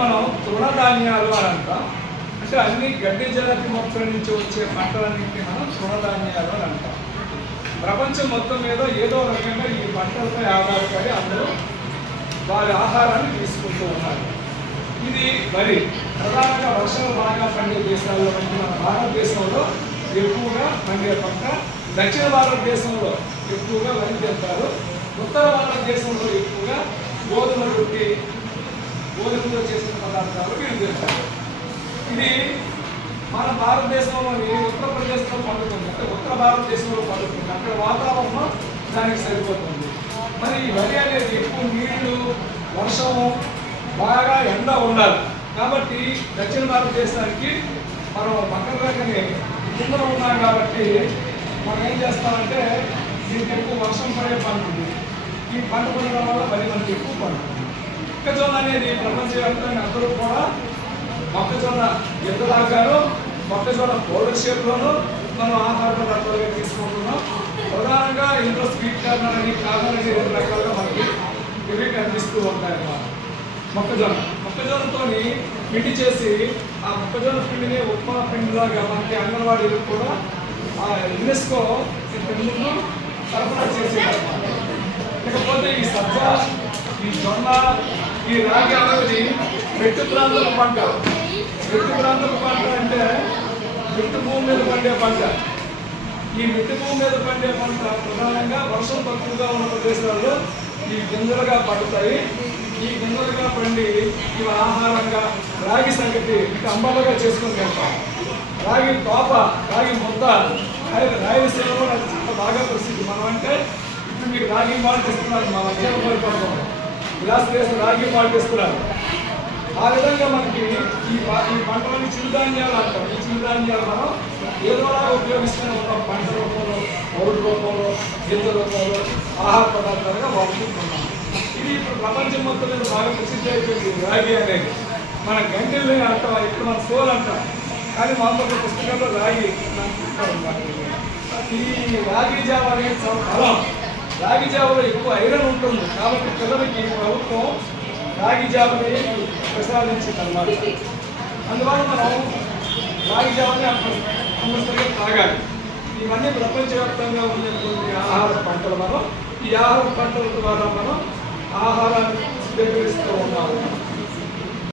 మనం తృణధాన్యాలు అని అంటాం. అంటే అన్ని గడ్డి జాతి మొక్కల నుంచి వచ్చే పంటలన్నింటినీ మనం తృణధాన్యాలు అని అంటాం. ప్రపంచం మొత్తం మీద ఏదో రకంగా ఈ పంటలపై ఆధారపడి అందరూ వారి ఆహారాన్ని తీసుకుంటూ ఉన్నారు. ఇది వరి ప్రధానంగా వర్షాలు బాగా పండే దేశాల్లో మన భారతదేశంలో ఎక్కువగా పండే పంట. దక్షిణ భారతదేశంలో ఎక్కువగా వరి తింటారు. ఉత్తర భారతదేశంలో ఎక్కువగా గోధుమ రొట్టి, గోధుమతో చేసిన పదార్థాలు వీళ్ళు తింటారు. ఇది మన భారతదేశంలోని ఉత్తరప్రదేశ్లో పండుతుంది, అంటే ఉత్తర భారతదేశంలో పండుతుంది. అక్కడ వాతావరణం దానికి సరిపోతుంది. మరి ఈ వరి అనేది ఎక్కువ నీళ్లు, వర్షము, బాగా ఎండ ఉండాలి. కాబట్టి దక్షిణ భారతదేశానికి మనం పక్కన రకనే కింద ఉన్నాం కాబట్టి మనం ఏం చేస్తామంటే దీనికి ఎక్కువ వర్షం పడే పంట ఉంది. ఈ పంట పండడం వల్ల వరి మనకి ఎక్కువ పండుతుంది. మొక్కజొన్న అనేది ప్రపంచవ్యాప్తంగా అందరూ కూడా మొక్కజొన్న ఎద్దులాగాను, మొక్కజొన్న పౌడర్ షేప్లోనూ మనం ఆహార పదార్థాలుగా తీసుకుంటున్నాం. ప్రధానంగా ఇందులో స్వీట్ కార్న్ అని, కార్న్ అని 2 రకాలుగా మనకి ఇవి కనిపిస్తూ ఉంటాయి అన్నమాట. మొక్కజొన్నతో పిండి చేసి ఆ మొక్కజొన్న పిండిని ఉప్మా పిండిలాగా మనకి అంగన్వాడీలకు కూడా ఆ యునెస్కో ముందు సరఫరా చేసేదన్నమాట. ఇకపోతే ఈ సజ్జ, ఈ జొన్న, ఈ రాగి అనేది మెట్టు ప్రాంతపు పంట. మెట్టు ప్రాంతపు పంట అంటే మెట్టు భూమి మీద పండే పంట. ఈ మెట్టు భూమి మీద పండే పంట ప్రధానంగా వర్షం తక్కువగా ఉన్న ప్రదేశాల్లో ఈ గింజలుగా పడతాయి. ఈ గింజలుగా పండి ఇవి ఆహారంగా రాగి సంగతి ఇంకా అంబలుగా చేసుకుని తింటాం. రాగి తోప, రాగి ముద్ద, రాయలసీమలో నాకు చాలా బాగా ప్రసిద్ధి. మనం అంటే ఇప్పుడు మీకు రాగి మాల్ట్ ఇస్తున్నారు, మా మధ్యాహ్నం పడుతున్నాం, గ్లాస్ వేసి రాగి మాల్ట్ ఇస్తున్నారు. ఆ విధంగా మనకి ఈ పంటలని చిరుధాన్యాలు అంటాం. ఈ చిరుధాన్యాలు మనం ఏదోలా ఉపయోగిస్తూనే ఉంటాం. పంట రూపంలో, పౌరు రూపంలో, గింజ రూపంలో ఆహార పదార్థాలుగా వాడుకుంటున్నాం. ఇది ఇప్పుడు ప్రపంచం మొత్తం మీద బాగా ప్రసిద్ధి అయిపోయింది రాగి అనేది. మన గంటెల్ని అంటాం, ఇప్పుడు మన సోల్ అంటాం, కానీ మామూలుగా పుస్తకాల్లో రాగి అనమాట. ఈ రాగి జావ అనేది చాలా బలం. రాగి జావలో ఎక్కువ ఐరన్ ఉంటుంది కాబట్టి పిల్లలకి ప్రభుత్వం రాగి జావని ప్రసాదించింది అన్నమాట. అందువల్ల మనం రాగి జావని కంపల్సరిగా తాగాలి. ఇవన్నీ ప్రపంచవ్యాప్తంగా ఉన్నటువంటి ఆహార పంటలు. మనం ఈ ఆహార పంటల ద్వారా మనం ఆహారాన్ని స్వీకరిస్తూ ఉన్నాము.